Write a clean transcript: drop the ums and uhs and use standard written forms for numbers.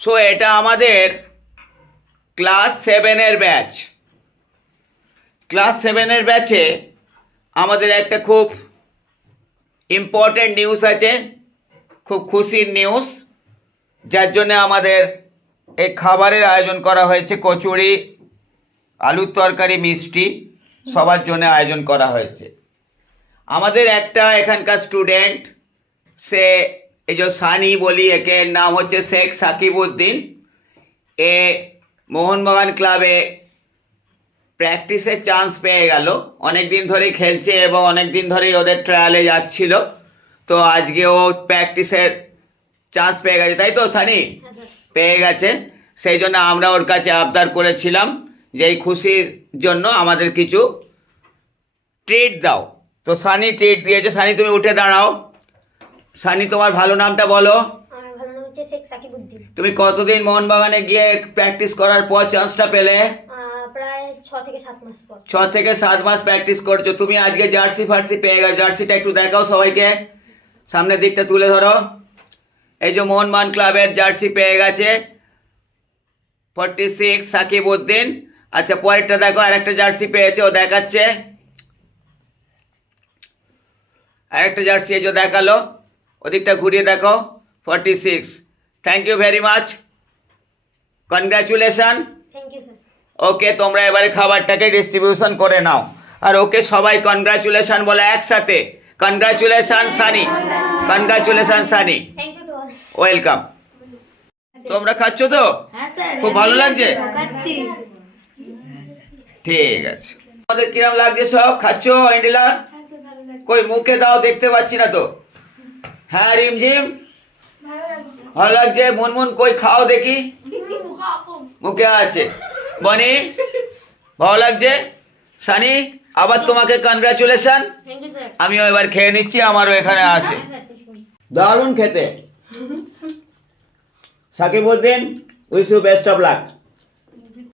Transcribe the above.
So এটা আমাদের class 7-এর batch. Class 7-এর ব্যাচে আমাদের একটা খুব ইম্পর্টেন্ট নিউজ আছে, খুব খুশির নিউজ, যার জন্য আমাদের এই খাবারের আয়োজন করা হয়েছে। কচুরি, আলুর তরকারি, মিষ্টি সবার জন্য আয়োজন করা হয়েছে। আমাদের একটা এখানকার স্টুডেন্ট, সে এই যে সানি বলি, একে নাম হচ্ছে শেখ সাকিবউদ্দিন। এ মোহনবাগান ক্লাবে প্র্যাকটিসের চান্স পেয়ে গেল। অনেক দিন ধরেই খেলছে এবং অনেক দিন ধরেই ওদের ট্রায়ালে যাচ্ছিল। তো আজকে ও প্র্যাকটিসের চান্স পেয়ে গেছে, তাই তো সানি? পেয়ে গেছে। সেই জন্য আমরা ওর কাছে আবদার করেছিলাম যে এই খুশির জন্য আমাদের কিছু ট্রিট দাও। তো সানি ট্রিট দিয়েছে। সানি, তুমি উঠে দাঁড়াও। সানি, তোমার ভালো নামটা বলো। আমার ভালো নাম হচ্ছে শেখ সাকিবউদ্দিন। তুমি কতদিন মোহনবাগানে গিয়ে প্র্যাকটিস করার পর চান্সটা পেলে? প্রায় 6 থেকে 7 মাস পর। 6 থেকে 7 মাস প্র্যাকটিস করছো। তুমি আজকে জার্সি ফার্সি পেয়ে গেছো। জার্সিটা একটু দেখাও সবাইকে, সামনের দিকটা তুলে ধরো। এই যে মোহনবাগান ক্লাবের জার্সি পেয়ে গেছে 46 সাকিবউদ্দিন। আচ্ছা, পরেরটা দেখো, আরেকটা জার্সি পেয়েছে, ও দেখাচ্ছে আরেকটা জার্সি, এই যে দেখালো, ওদিকটা ঘুরিয়ে দেখো, 46। Thank you very much, congratulation. Thank you sir. Okay, তোমরা এবারে খাবারটাকে ডিস্ট্রিবিউশন করে নাও। আর ওকে সবাই কনগ্রাচুলেশন বলে একসাথে। Congratulation Sunny, congratulation Sunny. Thank you to all. Welcome. তোমরা খাচ্ছ তো? হ্যাঁ স্যার। খুব ভালো লাগছে? খাচ্ছি। ঠিক আছে। আমাদের কিরম লাগছে সব? খাচ্ছ এন্ডেলা? কই মুখে দাও, দেখতে পাচ্ছি না তো। হ্যাঁ রিমঝিম, ভালো লাগছে। মুনমুন কই, খাও দেখি। মুখে আছে। বনি, ভালো লাগছে। সানি, আবার তোমাকে কনগ্রাচুলেশন। Thank you sir. আমিও এবার খেয়ে নিচ্ছি, আমারও এখানে আছে। হ্যাঁ স্যার। দারুণ খেতে। Sakibuddin, wish you best of lakh.